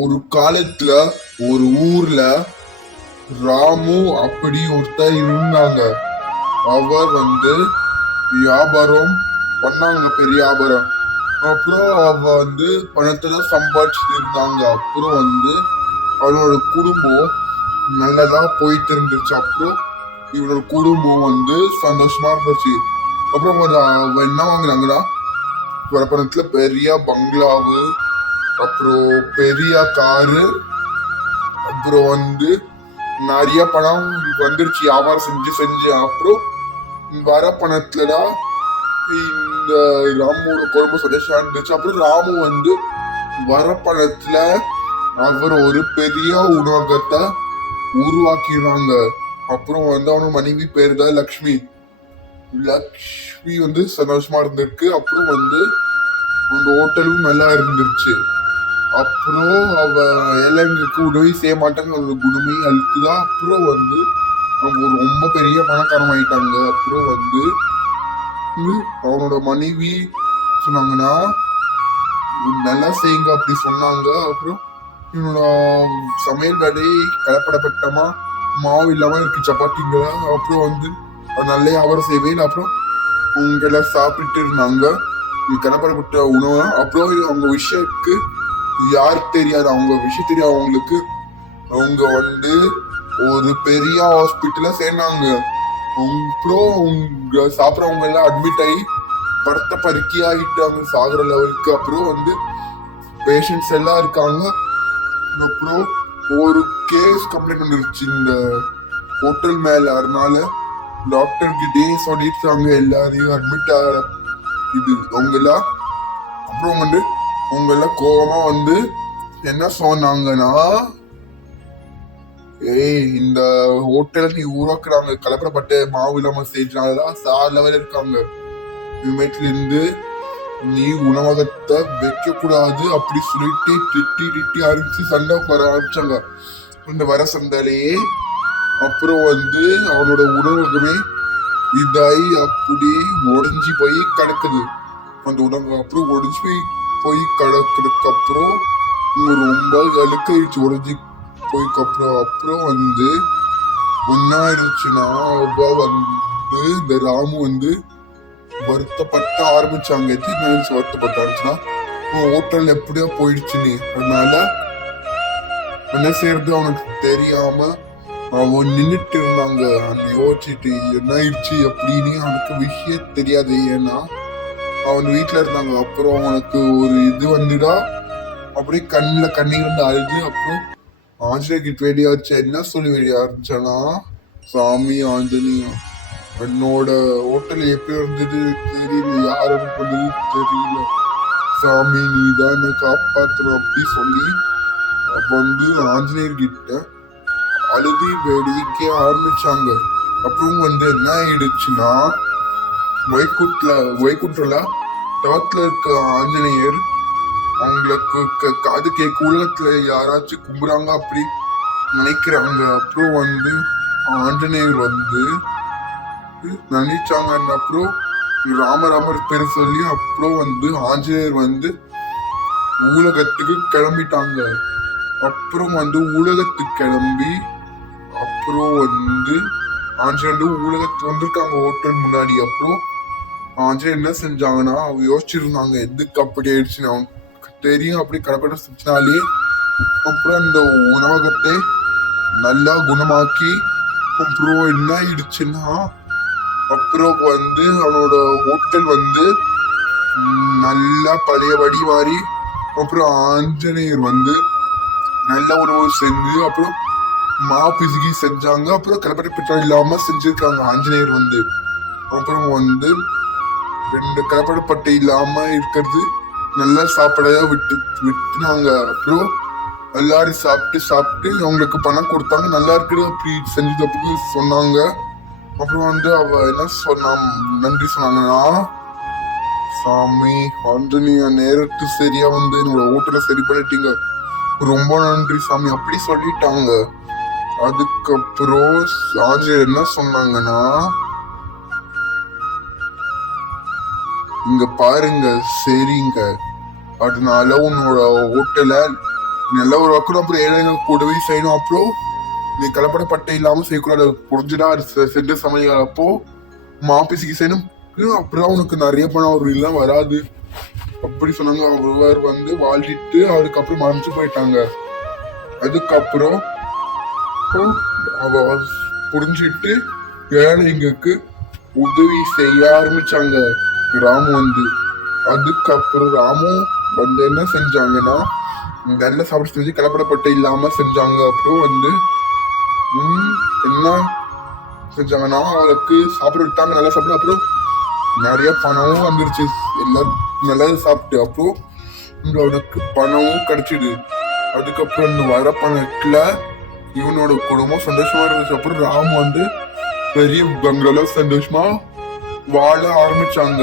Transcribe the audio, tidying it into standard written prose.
ஒரு காலத்துல ஒரு ஊர்ல ராமு அப்படி ஒருத்தர் இருந்தாங்க. அவர் வியாபாரம் பண்ணாங்க, பெரிய வியாபாரம். அப்புறம் பணத்தை சம்பாதிச்சுட்டு இருந்தாங்க. அப்புறம் அவனோட குடும்பம் நல்லதா போயிட்டு இருந்துச்சு. அப்புறம் இவனோட குடும்பம் சந்தோஷமா இருந்துச்சு. அப்புறம் அவன் என்ன வாங்கினாங்கன்னா பணத்துல பெரிய பங்களாவு, அப்புறம் பெரிய காரு, அப்புறம் நிறைய பணம் வந்துருச்சு வியாபாரம் செஞ்சு செஞ்சு. அப்புறம் வர பணத்துலதான் இந்த ராமோட குடும்பம் சந்தோஷமா இருந்துச்சு. அப்புறம் ராமு வர பணத்துல அவர் ஒரு பெரிய உணவகத்தை உருவாக்கிடுறாங்க. அப்புறம் அவனோட மனைவி பேரு தான் லக்ஷ்மி. லக்ஷ்மி சந்தோஷமா இருந்திருக்கு. அப்புறம் அந்த ஹோட்டலும் நல்லா இருந்துருச்சு. அப்புறம் அவ ஏழைங்களுக்கு உதவி செய்ய மாட்டாங்க, அவரோட குணமே அழுத்துதான். அப்புறம் அவங்க ரொம்ப பெரிய பணக்காரம் ஆயிட்டாங்க. அப்புறம் அவனோட மனைவி சொன்னாங்கன்னா நல்லா செய்யுங்க அப்படி சொன்னாங்க. அப்புறம் இவனோட சமையல் வேலை கலப்படப்பட்டமா மாவு இல்லாம இருக்கு சப்பாத்திங்க. அப்புறம் நல்ல வியாபாரம் செய்வேன். அப்புறம் அவங்க எல்லாம் சாப்பிட்டு இருந்தாங்க கலப்படப்பட்ட உணவு. அப்புறம் அவங்க விஷயத்துக்கு யாருக்கு தெரியாது, அவங்க விஷயம் தெரியாது அவங்களுக்கு. அவங்க ஒரு பெரிய ஹாஸ்பிட்டல்ல சேர்ந்தாங்க. அப்புறம் அவங்க சாப்பிட்றவங்க எல்லாம் அட்மிட் ஆகி படத்தை பருக்கி ஆகிட்டாங்க சாகுற லெவலுக்கு. அப்புறம் பேஷண்ட்ஸ் எல்லாம் இருக்காங்க. அப்புறம் ஒரு கேஸ் கம்ப்ளைண்ட் வந்துருச்சு இந்த ஹோட்டல் மேல. அதனால டாக்டர் கிட்டே சொல்லிட்டாங்க எல்லாரையும் அட்மிட் ஆகிற இது அவங்க எல்லாம். அப்புறம் அவங்க எல்லாம் கோபமா என்ன சொன்னாங்கன்னா, இந்த ஹோட்டல நீ உருவாக்குறாங்க கலப்படப்பட்ட மாவு இல்லாம செஞ்சனாலதான் சார் லெவல் இருக்காங்க. இனிமேட்ல இருந்து நீ உணவகத்தை வைக்க கூடாது அப்படி சொல்லிட்டு திட்டி திட்டி அரிச்சு சண்டை வர ஆரம்பிச்சாங்க இந்த வர சண்டையிலேயே. அப்புறம் அவனோட உணவகமே இதாயி அப்படி உடஞ்சி போய் கிடக்குது அந்த உணவகம். அப்புறம் உடஞ்சி போய் கிடக்குறதுக்கு அப்புறம் ரொம்ப அழுக்காயிடுச்சு உடஞ்சி போய்க்கப்புறம். அப்புறம் என்ன ஆயிடுச்சுன்னா இந்த ராமு வருத்தப்பட்ட ஆரம்பிச்சாங்க. எத்தனை நினைச்சு வருத்தப்பட்ட ஆரம்பிச்சுன்னா ஹோட்டல் எப்படியோ போயிடுச்சு நீ. அதனால என்ன செய்யறது அவனுக்கு தெரியாம அவன் நின்றுட்டு இருந்தாங்க. யோசிச்சுட்டு என்ன ஆயிடுச்சு அப்படின்னு அவனுக்கு விஷயம் தெரியாது, ஏன்னா அவன் வீட்டுல இருந்தாங்க. அப்புறம் அவனுக்கு ஒரு இது வந்துடா அப்படியே கண்ணீர் அழுது. அப்புறம் ஆஞ்சநேயர்கிட்ட வேண்டிய ஆச்சு. என்ன சொல்லி வேண்டிய ஆரம்பிச்சானா, சாமி ஆஞ்சநேயா என்னோட ஹோட்டல் எப்படி இருந்தது தெரியல, யாரும் பண்ணது தெரியல, சாமி நீ தான் என்ன காப்பாற்றணும் அப்படி சொல்லி ஆஞ்சநேயர் கிட்ட அழுதி வேடிக்க ஆரம்பிச்சாங்க. அப்புறம் என்ன ஆயிடுச்சுன்னா வைகுண்டல தவத்துல இருக்க ஆஞ்சநேயர் அவங்களுக்கு காது கேட்க உலகத்துல யாராச்சும் கும்புறாங்க அப்படி நினைக்கிறாங்க. அப்புறம் ஆஞ்சநேயர் நினைச்சாங்க. அப்புறம் ராமராமர் பேர் சொல்லி அப்புறம் ஆஞ்சநேயர் உலகத்துக்கு கிளம்பிட்டாங்க. அப்புறம் உலகத்துக்கு கிளம்பி அப்புறம் ஆஞ்சநேயர் உலகத்துக்கு வந்திருக்காங்க ஹோட்டல் முன்னாடி. அப்புறம் ஆஞ்சநேயர் என்ன செஞ்சாங்கன்னா யோசிச்சிருந்தாங்க எதுக்கு அப்படி ஆயிடுச்சுன்னு. அவனுக்கு தெரியும் அப்படி கடப்பட செஞ்சாலே. அப்புறம் அந்த உணவகத்தை நல்லா குணமாக்கி அப்புறம் என்ன ஆயிடுச்சுன்னா அப்புறம் அவனோட ஹோட்டல் நல்லா பழையபடி மாறி. அப்புறம் ஆஞ்சநேயர் நல்ல உணவு செஞ்சு அப்புறம் பிசுகி செஞ்சாங்க. அப்புறம் கலப்படை பெட்ரோல் இல்லாம செஞ்சிருக்காங்க ஆஞ்சநேயர். அப்புறம் 2 கலப்படப்பட்டை இல்லாம இருக்கிறது நல்லா சாப்பிட விட்டுனாங்க. அப்புறம் எல்லாரும் சாப்பிட்டு அவங்களுக்கு பணம் கொடுத்தாங்க. நல்லா இருக்குது அப்படி செஞ்சதுக்கு சொன்னாங்க. அப்புறம் அவ என்ன சொன்னான் நன்றி சொன்னாங்கன்னா, சாமி ஆண்டனியா நேரத்து சரியா என்னோட ஹோட்டலை சரி பண்ணிட்டீங்க, ரொம்ப நன்றி சாமி அப்படி சொல்லிட்டாங்க. அதுக்கப்புறம் ஆஞ்சநேயர் என்ன சொன்னாங்கன்னா, இங்க பாருங்க சரிங்க, அதனால உன்னோட ஹோட்டலை நல்ல ஒரு வக்கணும், அப்புறம் ஏழைகளுக்கு உதவி செய்யணும். அப்புறம் நீ கலப்படப்பட்டை இல்லாம செய்யக்கூடாது, புரிஞ்சுடா? செஞ்ச சமையல் அப்போ மாப்பிசிக்கு செய்யணும். அப்புறம் உனக்கு நிறைய பணம் ஒரு எல்லாம் வராது அப்படி சொன்னாங்க. அவர் வந்து வாழ்த்திட்டு அதுக்கப்புறம் மறைஞ்சு போயிட்டாங்க. அதுக்கப்புறம் அவ புரிஞ்சிட்டு ஏழைங்களுக்கு உதவி செய்ய ஆரம்பிச்சாங்க ராமு வந்து. அதுக்கப்புறம் ராமு வந்து என்ன செஞ்சாங்கன்னா நல்ல சாப்பிட்டு செஞ்சு கலப்படப்பட்ட இல்லாம செஞ்சாங்க. அப்புறம் வந்து என்ன செஞ்சாங்கன்னா அவளுக்கு சாப்பிட விட்டாங்க, நல்லா சாப்பிட. அப்புறம் நிறைய பணமும் வந்துருச்சு, எல்லாரும் நல்லா சாப்பிட்டு. அப்புறம் அவனுக்கு பணமும் கிடைச்சிடு. அதுக்கப்புறம் இந்த வர பணத்துல இவனோட குடும்பம் சந்தோஷமா இருந்துச்சு. அப்புறம் ராம் வந்து பெரிய பங்களால சந்தோஷமா வாழ ஆரம்பிச்சாங்க.